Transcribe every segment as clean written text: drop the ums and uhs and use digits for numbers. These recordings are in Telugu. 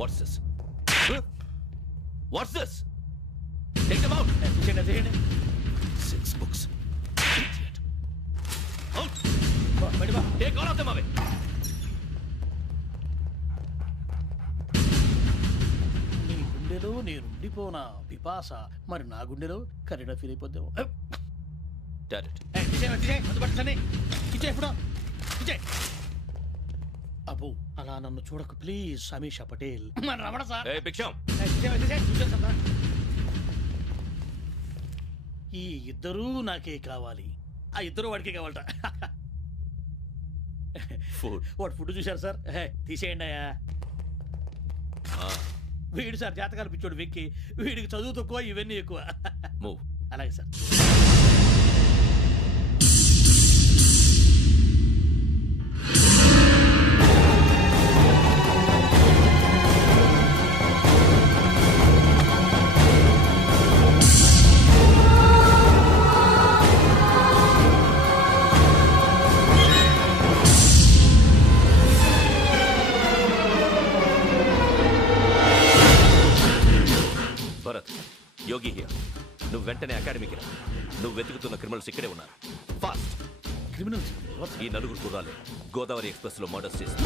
What's this? What's this? Take them out. Six books. Idiot. Out. Take all of them away. నీ గుండెలో నేనుండిపోనా పిపాస, మరి నా గుండెలో కరీడా ఫీల్ అయిపోద్దాము. అబ్బో అలా నన్ను చూడకు ప్లీజ్. సమీషా పటేల్. రమణ సార్. ఈ ఇద్దరూ నాకే కావాలి. ఆ ఇద్దరు వాడికే కావాలట. వాడు ఫుడ్ చూశారు సార్. తీసేయండి అయ్యా. వీడు సార్ జాతకాలు పిచ్చోడు వెక్కి. వీడికి చదువు తక్కువ, ఇవన్నీ ఎక్కువ. అలాగే సార్. Yogi here. నువ్వు వెంటనే అకాడమీకి రా. నువ్వు వెతుకుతున్న క్రిమినల్స్ ఇక్కడే ఉన్నారు. ఫాస్ట్. క్రిమినల్స్? ఈ నలుగురు కుర్రాళ్ళు గోదావరి ఎక్స్ప్రెస్ లో మర్డర్స్ చేస్తారు.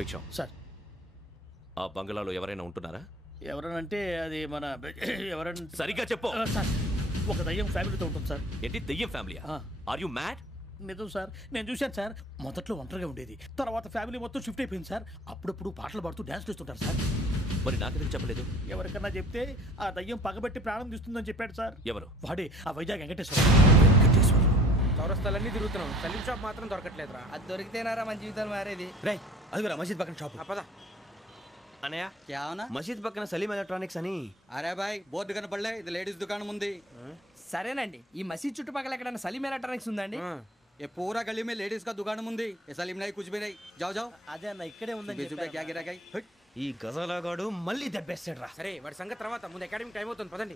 భిక్షం సార్, ఆ బంగ్లాలో ఎవరైనా ఉంటున్నారా? ఎవరనంటే అది మన ఎవరైనా సరిగ్గా చెప్పు సార్. ఒక దయ్యం ఫ్యామిలీతో ఉంటుంది సార్. ఏంటి దయ్యం ఫ్యామిలీ? Are you mad? నిజం సార్, నేను చూశాను సార్. మొదట్లో ఒంటరిగా ఉండేది, తర్వాత ఫ్యామిలీ మొత్తం షిఫ్ట్ అయిపోయింది సార్. అప్పుడప్పుడు పాటలు పాడుతూ డ్యాన్స్ చేస్తుంటారు సార్. మరి నాకెందుకు చెప్పలేదు? ఎవరికన్నా చెప్తే ఆ దయ్యం పగబెట్టి ప్రాణం తీస్తుందని చెప్పాడు సార్. ఎవరు? వాడే, ఆ వైజాగ్ వెంకటేశ్వర. చౌరస్తాలన్నీ తిరుగుతున్నాం, సలీం షాప్ మాత్రం దొరకట్లేదురా. అది దొరికితేనారా మన జీవితాలు మారేది. రే అదిగురా మసీద్ పక్కన షాప్. పద. అనయ్య क्या होना? మసీద్ పక్కన సలీం ఎలక్ట్రానిక్స్ అని. అరే బాయ్, బోర్డు కనపడలే, ఇది లేడీస్ దుకాణం ఉంది. సరేనండి, ఈ మసీద్ చుట్టుపక్కల ఎక్కడైనా సలీం ఎలక్ట్రానిక్స్ ఉందండి? ये पूरा गली में लेडीज का दुकान मुंदी. ये सलीम नहीं, कुछ भी नहीं. जाओ जाओ. అదే అన్న ఇక్కడే ఉందని 20 रुपए क्या गिराई. ఈ గజాలగాడు మళ్ళీ దెబ్బేస్తాడు రా. సరే వాడి సంగతి తర్వాత, ముందు అకాడమీ టైం అవుతుంది, పదండి.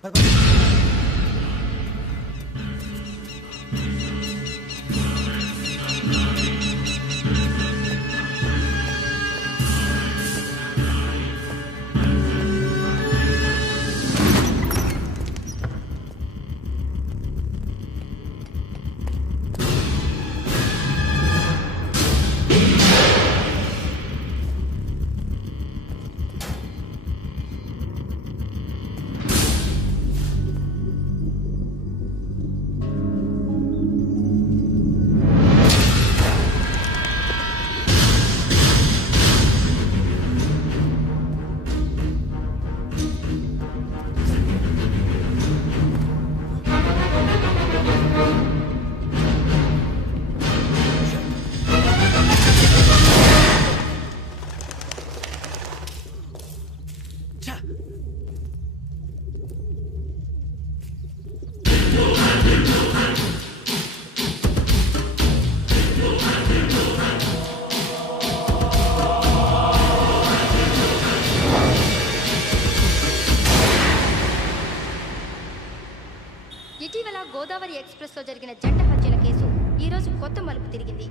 ఇటీవల గోదావరి ఎక్స్ప్రెస్ లో జరిగిన జంట హత్యల కేసు ఈ రోజు కొత్త మలుపు తిరిగింది.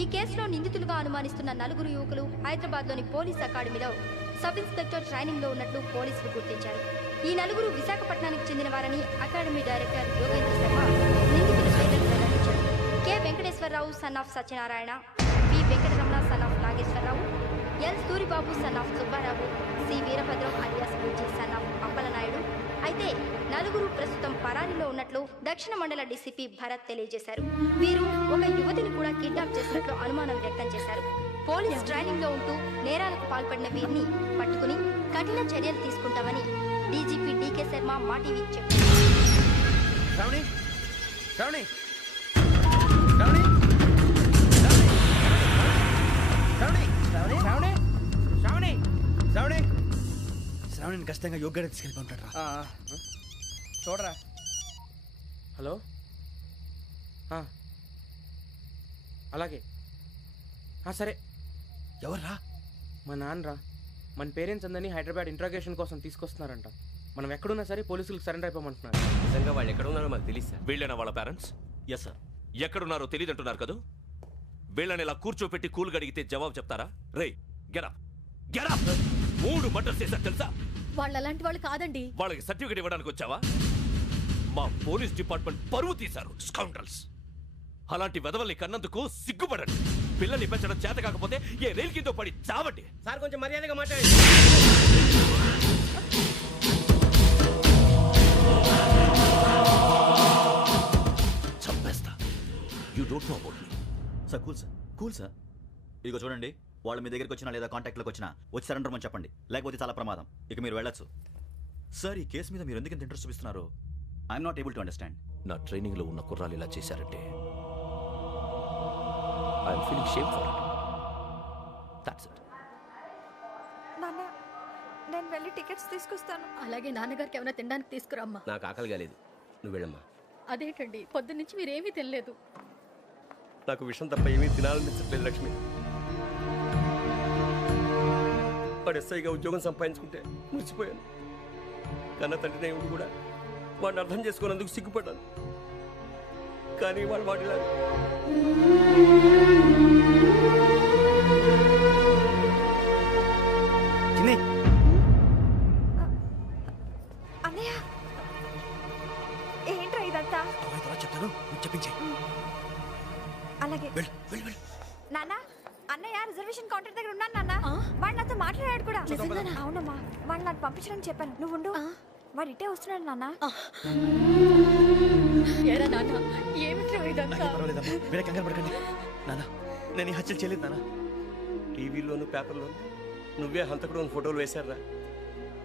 ఈ కేసులో నిందితులుగా అనుమానిస్తున్న నలుగురు యువకులు హైదరాబాద్ లోని పోలీస్ అకాడమీలో సబ్ ఇన్స్పెక్టర్ ట్రైనింగ్ లో ఉన్నట్లు పోలీసులు గుర్తించారు. ఈ నలుగురు విశాఖపట్నానికి చెందిన వారని అకాడమీ డైరెక్టర్ యోగేంద్ర శర్మ నిందితుల పేర్లను వెల్లడించారు. K Venkateswararao son of Satyanarayana, P Venkataramana son of Nageswararao, L Suribabu son of Subbarao, C Veerabhadram alias Bujji son of Appalanaidu. అయితే నలుగురు ప్రస్తుతం పరారీలో ఉన్నట్లు దక్షిణ మండల డీసీపీ భరత్ తెలియజేశారు. వీరు ఒక యువతిని కూడా కిడ్నాప్ చేసినట్లు అనుమానం వ్యక్తం చేశారు. పోలీస్ ట్రైనింగ్ లో ఉంటూ నేరాలకు పాల్పడిన వీరిని పట్టుకుని కఠిన చర్యలు తీసుకుంటామని డీజీపీ డీకే శర్మ మా టీవీకి చెప్పారు. శ్రావణిని ఖచ్చితంగా యోగ్యత తీసుకెళ్ళిపోతాడు రా. చూడరా. హలో, అలాగే సరే. ఎవర్రా? మా నాన్నరా. మన పేరెంట్స్ అందరినీ హైదరాబాద్ ఇంట్రాగేషన్ కోసం తీసుకొస్తున్నారంట. మనం ఎక్కడున్నా సరే పోలీసులకు సరెండర్ అయిపోమంటున్నారు. నిజంగా వాళ్ళు ఎక్కడ ఉన్నారో మాకు తెలియదు సార్. వీళ్ళైనా వాళ్ళ పేరెంట్స్? Yes sir. ఎక్కడున్నారో తెలియదంటున్నారు కదా. వీళ్ళని ఇలా కూర్చోపెట్టి కూల్ గడిగితే జవాబు చెప్తారా? రే గెటప్ గెటప్. 3 మర్డర్స్ చేశారు తెలుసా? వాళ్ళు అలాంటి వాళ్ళు కాదండి. వాళ్ళకి సర్టిఫికేట్ ఇవ్వడానికి వచ్చావా? మా పోలీస్ డిపార్ట్మెంట్ పరువు తీశారు స్కౌండ్రల్స్. అలాంటి వెధవల్ని కన్నందుకు సిగ్గుపడండి. పిల్లల్ని పెంచడం చేత కాకపోతే ఏ రైలు కింద పడి చావండి. సార్ కొంచెం మర్యాదగా మాట్లాడండి. చంపేస్తా. You don't know about me. Sir cool sir. ఇదిగో చూడండి, వాళ్ళు మీ దగ్గరికి వచ్చినా లేదా కాంటాక్ట్లోకి వచ్చినా వచ్చి సరెండర్ అని చెప్పండి, లేకపోతే చాలా ప్రమాదం. ఇక మీరు వెళ్ళొచ్చు. సార్, ఈ కేసు మీద మీరు ఎందుకు ఇంత ఇంట్రెస్ట్ చూపిస్తున్నారు? I'm not able to understand. నా ట్రైనింగ్ లో ఉన్న కుర్రాలు ఇలా చేశారంటే I'm feeling shame for it. That's it. నాన్న, నేను వెళ్ళి టికెట్స్ తీసుకొస్తాను. అలాగే నాన్నగారికి ఏమైనా తినడానికి తీసుకురామ్మా. నాకు ఆకలి కాలేదు, నువ్వు వెళ్ళమ్మా. అదేంటండి, పొద్దున్నుంచి మీరేమీ తినలేదు. నాకు విషయం తప్ప ఏమీ తినాలనిపించట్లేదు లక్ష్మి. వాడు ఎస్ఐగా ఉద్యోగం సంపాదించుకుంటే మురిసిపోయాను. కన్న తండ్రినే ఉండి కూడా వాడిని అర్థం చేసుకున్నందుకు సిగ్గుపడ్డాను. కానీ వాడిలా అన్నయ్య, ఏంట్రా ఇదంతా? చెప్తాను, చెప్పించే. అలాగే నాన్న, అన్నయ్య రిజర్వేషన్ కౌంటర్ దగ్గర ఉన్నాను నాన్న. వాడు నాతో మాట్లాడాడు కూడా. అవునమ్మా, వాడు నాకు పంపించడానికి చెప్పాను. నువ్వు ఉండు, వాడు ఇట్టే వస్తున్నాడు నాన్న. నేను ఈ హత్యలు చేయలేదు నాన్న. టీవీలోను పేపర్లోను నువ్వే హంతకుడు ఫోటోలు వేశారా?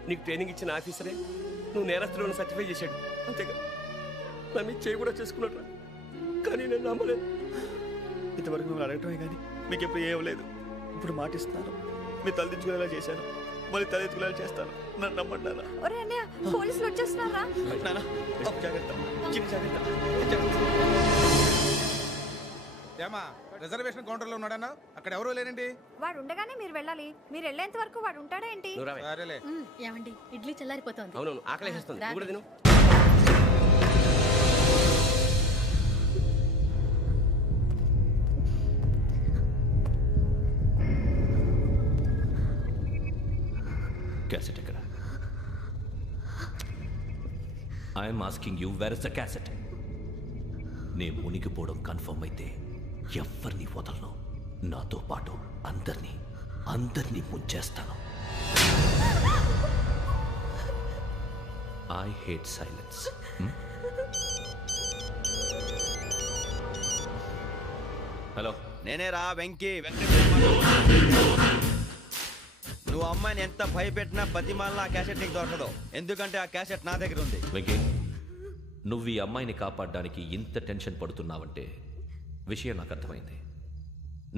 నీకు ట్రైనింగ్ ఇచ్చిన ఆఫీసరే నువ్వు నేరస్తులను సర్టిఫై చేశాడు. అంతేగా నా మీద చేయి కూడా చేసుకున్నట్రా. కానీ నేను నమ్మలేదు. ఇంతవరకు మిమ్మల్ని అడగటమే కానీ మీకు ఎప్పుడు ఏమలేదు. ఇప్పుడు మాటిస్తున్నాను, మీ తలదించుకునేలా చేశాను, మళ్ళీ తలెత్తుకునేలా చేస్తాను. నన్ను నమ్మండి నాన్న. ఒరే అన్నయ్య, పోలీసులు వచ్చేస్తున్నారా? నాన్న, జాగ్రత్త, చిన్న జాగ్రత్త. ఏమా, రిజర్వేషన్ కౌంటర్లో ఉన్నాడన్నా? అక్కడ ఎవరూ లేనండి. వాడు ఉండగానే మీరు వెళ్ళాలి. మీరు వెళ్ళేంత వరకు వాడు ఉంటాడా ఏంటి? సరేలే. ఏమండి, ఇడ్లీ చల్లారిపోతుంది. అవునవును, ఆకలేస్తుంది. కూడా తిను. క్యాసెట్ ఎక్కడ? I'm asking you, where is the cassette? నే మునిగిపోవడం కన్ఫర్మ్ అయితే ఎవ్వరిని వదలను. నాతో పాటు అందరినీ ముంచేస్తాను. I hate silence. హలో, నేనేరా వెంకీ. నువ్వు అమ్మాయిని ఎంత భయపెట్టినా బతిమాలినా ఆ క్యాసెట్ నీకు దొరకదు. ఎందుకంటే ఆ క్యాసెట్ నా దగ్గర ఉంది. వెంకీ, నువ్వు ఈ అమ్మాయిని కాపాడడానికి ఇంత టెన్షన్ పడుతున్నావంటే విషయం నాకు అర్థమైంది.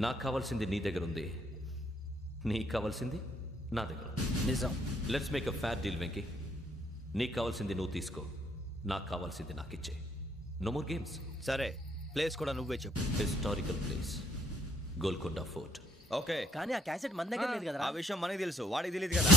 నాకు కావాల్సింది నీ దగ్గర ఉంది, నీకు కావాల్సింది నా దగ్గర. నిజం. Let's make a fair deal Venky. నీకు కావాల్సింది నువ్వు తీసుకో, నాకు కావాల్సింది నాకు ఇచ్చే. No more games. సరే, ప్లేస్ కూడా నువ్వే చెప్పు. Historical place, Golconda fort. Okay, కానీ ఆ క్యాసెట్ మన దగ్గర లేదు కదా. ఆ విషయం మనకి తెలుసు, వాడికి తెలియదు కదా.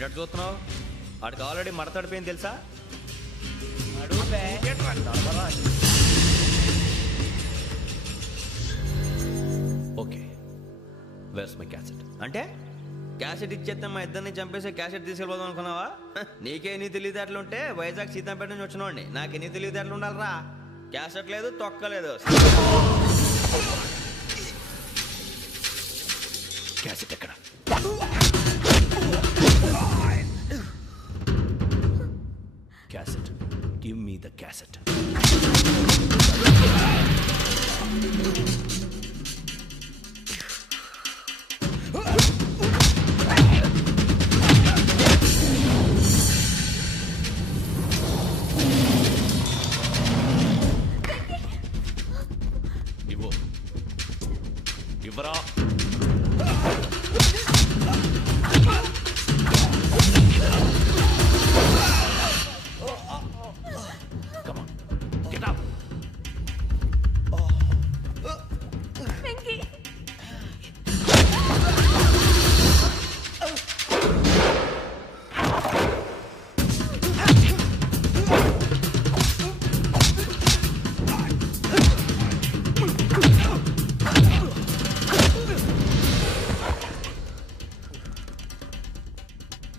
ఏంటంటే చూస్తున్నావు? వాడికి ఆల్రెడీ మడతడిపోయింది తెలుసా? Okay, where's my cassette? అంటే క్యాసెట్ ఇచ్చేస్తే మా ఇద్దరిని చంపేసి క్యాసెట్ తీసుకెళ్ళిపోదాం అనుకున్నావా? నీకే ఎన్ని తెలివితేటలు ఉంటే వైజాగ్ సీతంపేట నుంచి వచ్చినోండి. నాకు ఎన్ని తెలివితేటలు ఉండాలరా? క్యాసెట్ లేదు, తొక్కలేదు. క్యాసెట్ ఎక్కడ? Cassette, give me the cassette. ఇవ్వు, ఇవ్వరా.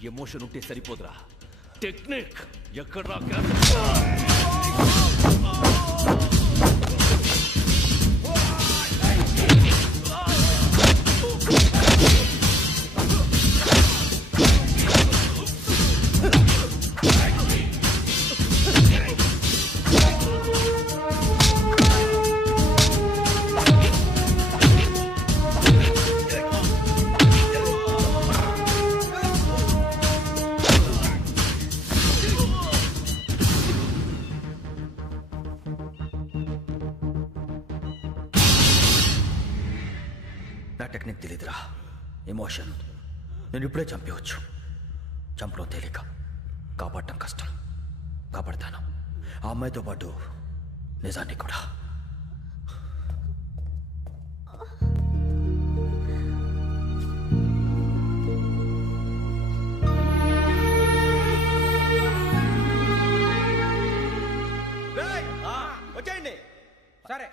ఎమోషన్ ఉంటే సరిపోదురా, టెక్నిక్ ఎక్కడ్రా? నా టెక్నిక్ తెలీదురా, ఎమోషన్. నేను ఇప్పుడే చంపేవచ్చు. చంపడం తేలిక, కాపాడటం కష్టం. కాపాడతాను ఆ అమ్మాయితో పాటు నిజాన్ని కూడా. వచ్చేయండి. సరే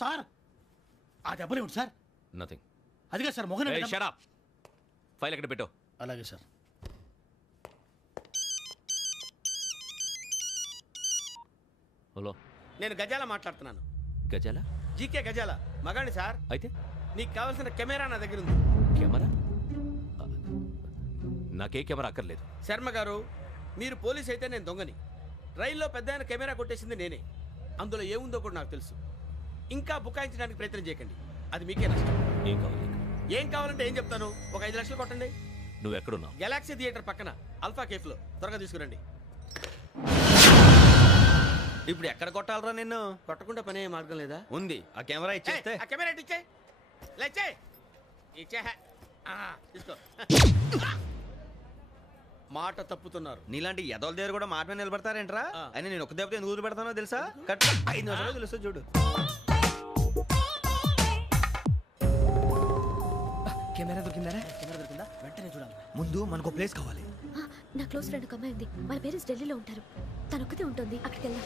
సార్, ఆ దెబ్బలు ఏమిటి సార్? నథింగ్. అదిగా సార్ మొహన. Shut up. ఫైల్ ఎక్కడ పెట్టు? అలాగే సార్. హలో, నేను గజాల మాట్లాడుతున్నాను. గజాల? జీకే గజాల మగాండి సార్. అయితే నీకు కావాల్సిన కెమెరా నా దగ్గర ఉంది. కెమెరా? నాకే కెమెరా అక్కర్లేదు. శర్మ గారు, మీరు పోలీస్ అయితే నేను దొంగని. రైల్లో పెద్ద ఆయన కెమెరా కొట్టేసింది నేనే. అందులో ఏముందో కూడా నాకు తెలుసు. ఇంకా బుకాయించడానికి ప్రయత్నం చేయకండి, అది మీకే నష్టం. ఏం కావాలి? ఏం కావాలంటే ఏం చెప్తాను. ఒక 5 లక్షలు కొట్టండి. నువ్వు ఎక్కడున్నావు? గెలాక్సీ థియేటర్ పక్కన అల్ఫా కేఫ్లో. త్వరగా తీసుకురండి. ఇప్పుడు ఎక్కడ కొట్టాలరా నిన్ను? కొట్టకుండా పనే మార్గం లేదా? ఉంది. ఆ కెమెరా ఇచ్చేస్తే. ఆ కెమెరా ఇచ్చే లేచే ఇచ్చే తీసుకో. మాట తప్పుతున్నారు. నీలాంటి ఎదల దగ్గర కూడా మాట మీద నిలబడతారేంట్రా? అని నేను ఒక దెబ్బతో ఎందుకు పెడతానో తెలుసా? కట్ 5 నిమిషాలు తెలుసు చూడు. కెమెరా దొరికిందా? వెంటనే చూడాలి. ముందు మనకు ప్లేస్ కావాలి. నా క్లోజ్ ఫ్రెండ్ ఒక అమ్మాయి ఉంది. వాళ్ళ పేరెంట్స్ ఢిల్లీలో ఉంటారు. తను ఒక్కతే ఉంటుంది. అక్కడికి వెళ్దాం.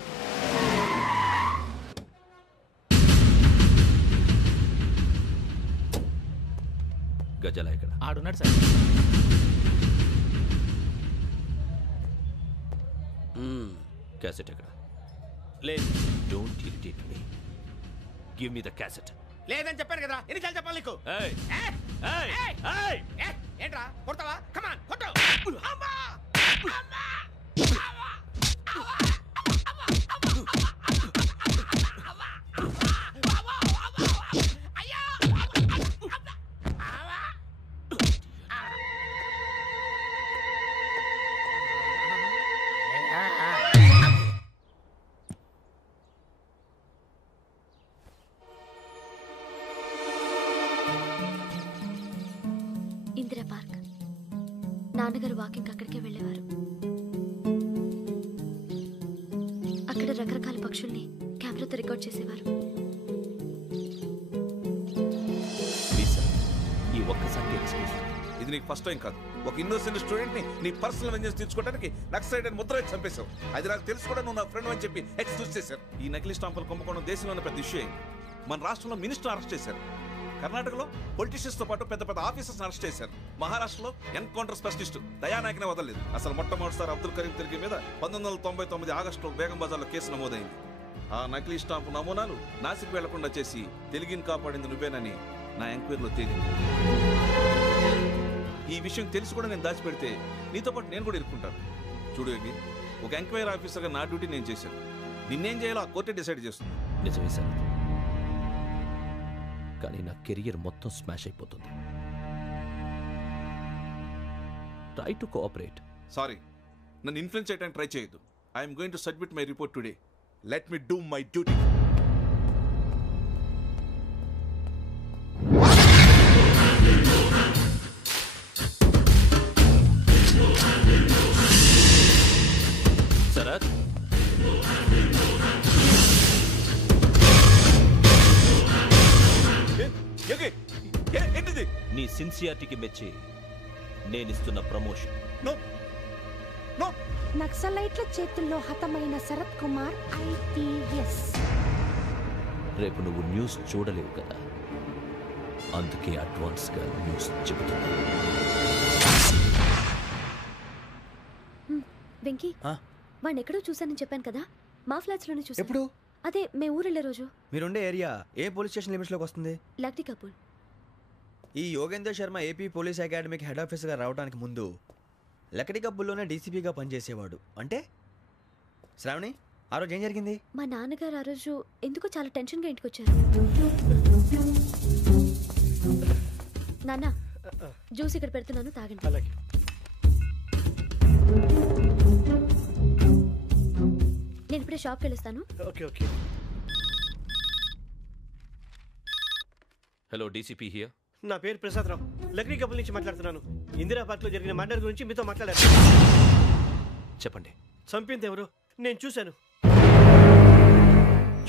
గజాల ఇక్కడ ఆడున్నాడు సార్. క్యాసెట్ ఎక్కడ? లేదు. Don't irritate me. Give me the cassette. లేదని చెప్పాను కదా, ఎన్నిసార్లు చెప్పాలి నీకు? ఏంట్రా కొడతావా? కమాన్ కొట్టు. ఇందిరా పార్క్. నాన్నగారు వాకింగ్ అక్కడికే వెళ్ళేవారు. రకరకాల పక్షుల్ని కెమెరాతో రికార్డ్ చేసేవారు. ఈ ఒక్కసారి ఎక్స్క్యూజ్. ఇది నీకు ఫస్ట్ టైం కాదు. ఒక ఇన్నోసెంట్ స్టూడెంట్ ని నీ పర్సనల్ వెంజెన్స్ తీర్చుకోవడానికి నక్సలైట్ అని ముద్ర వేసి చంపేశావు. అది నాకు తెలుసు కూడా నువ్వు నా ఫ్రెండ్ అని చెప్పి ఎక్స్క్యూజ్ చేశారు. ఈ నకిలీ స్టాంపులు కుంభకోణం దేశంలోనే పెద్ద ఇష్యూ అయింది. మన రాష్ట్రంలో మినిస్టర్ అరెస్ట్ చేశారు. కర్ణాటకలో పొలిటీషియన్స్ తో పాటు పెద్ద పెద్ద ఆఫీసర్స్ అరెస్ట్ చేశారు. మహారాష్ట్రలో ఎన్కౌంటర్ స్పెషలిస్ట్ దయానాయకనే వదలలేదు. అసలు మొట్టమొదటిసారి అబ్దుల్ కరీం తిరిగి మీద 1999 ఆగస్టులో బేగం బజార్లో కేసు నమోదైంది. ఆ నకిలీ స్టాంపు నమూనాలు నాసిక్ వెళ్లకుండా చేసి తెలుగుని కాపాడింది నువ్వేనని నా ఎంక్వైరీలో తేలింది. ఈ విషయం తెలిసి కూడా నేను దాచిపెడితే నీతో పాటు నేను కూడా ఇరుక్కుంటాను. చూడు యోగి, ఒక ఎంక్వైరీ ఆఫీసర్గా నా డ్యూటీ నేను చేశాను. నిన్నేం చేయాలో ఆ కోర్టే డిసైడ్ చేస్తుంది. నిజమే సార్, కానీ నా కెరియర్ మొత్తం స్మాష్ అయిపోతుంది. Try to cooperate. సారీ, నన్ను ఇన్ఫ్లుయెన్స్ చేయడానికి ట్రై చేయొద్దు. I'm going to submit my report today. Let me do my duty. Sarath, ఏంటిది? నీ సిన్సియారిటీకి మెచ్చి నేనిస్తున్న ప్రమోషన్. నక్సలైట్ల చేతుల్లో హతమైన శరత్ కుమార్ IPS. రేపు నువ్వు న్యూస్ చూడలేవు కదా, అందుకే అడ్వాన్స్ గా న్యూస్ చెబుతున్నా. వెంకీ, వాడిని ఎక్కడో చూశానని చెప్పాను కదా, మా ఫ్లాట్స్ లోనే చూసాను. ఎప్పుడు? అదే మేము ఊరు వెళ్ళే రోజు. మీరుండే ఏరియా ఏ పోలీస్ స్టేషన్ లిమిట్స్ లోకి వస్తుంది? లక్టీ కపూర్. ఈ యోగేందర్ శర్మ ఏపీ పోలీస్ అకాడమీకి హెడ్ ఆఫీసర్గా రావడానికి ముందు లకడి కబ్బుల్లోనే డీసీపీగా పనిచేసేవాడు. అంటే శ్రావణి, ఆ రోజు ఏం జరిగింది? మా నాన్నగారు ఆ రోజు ఎందుకో చాలా టెన్షన్గా ఇంటికి వచ్చారు. నాన్న, జ్యూస్ ఇక్కడ పెడుతున్నాను, తాగండి. నేను ఇప్పుడే షాప్కి వెళ్ళొస్తాను. Hello, DCP here. నా పేరు ప్రసాదరావు, లక్డీ కపుల్ నుంచి మాట్లాడుతున్నాను. ఇందిరా పార్క్ లో జరిగిన మర్డర్ గురించి మీతో మాట్లాడారు. చెప్పండి. చంపింది ఎవరు? నేను చూశాను.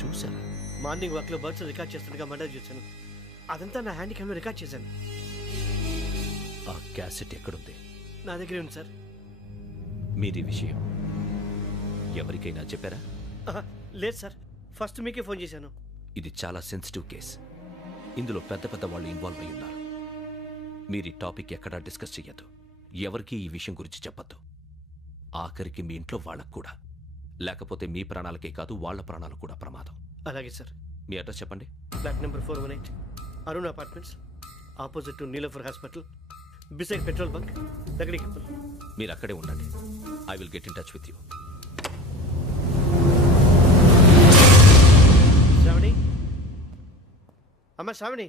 చూశాను? మార్నింగ్ వాక్ లో బర్డ్స్ రికార్డ్ చేస్తుండగా మర్డర్ చూశాను. అదంతా నా హ్యాండ్ క్యామ్ లో రికార్డ్ చేశాను. ఆ క్యాసెట్ ఎక్కడుంది? నా దగ్గరే ఉంది సార్. మీది విషయం ఎవరికైనా చెప్పారా? లేదు సార్, ఫస్ట్ మీకే ఫోన్ చేశాను. ఇది చాలా సెన్సిటివ్ కేస్. ఇందులో పెద్ద పెద్ద వాళ్ళు ఇన్వాల్వ్ అయి ఉన్నారు. మీరు ఈ టాపిక్ ఎక్కడా డిస్కస్ చెయ్యొద్దు. ఎవరికి ఈ విషయం గురించి చెప్పొద్దు. ఆఖరికి మీ ఇంట్లో వాళ్ళకు కూడా. లేకపోతే మీ ప్రాణాలకే కాదు, వాళ్ళ ప్రాణాలు కూడా ప్రమాదం. అలాగే సార్. మీ అడ్రస్ చెప్పండి. Flat number 418, Arun apartments, opposite to Niloufer hospital, beside petrol bunk, Lakdi Kapul. మీరు అక్కడే ఉండండి. I will get in touch with you. Sravani, అమ్మ శ్రావణి,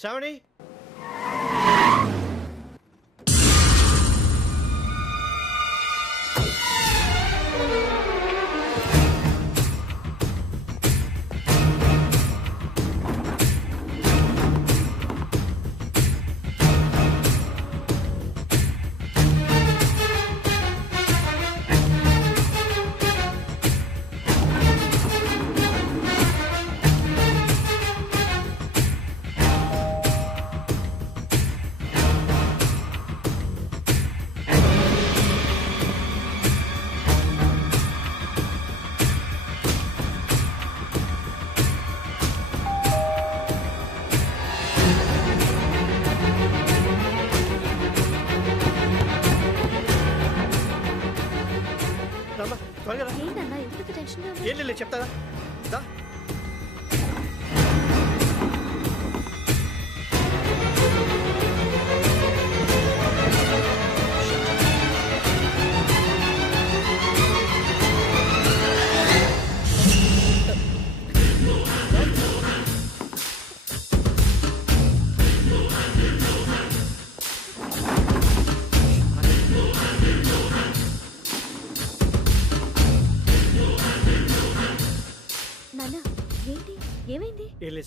శ్రావణి. ఏం లేదు, చెప్తారా?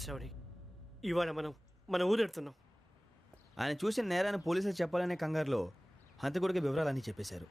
శ్రావణి, ఇవాళ మనం మన ఊరు వెళ్తున్నాం. ఆయన చూసిన నేరాన్ని పోలీసులు చెప్పాలనే కంగారులో హంతకుడికి వివరాలన్నీ చెప్పేశారు.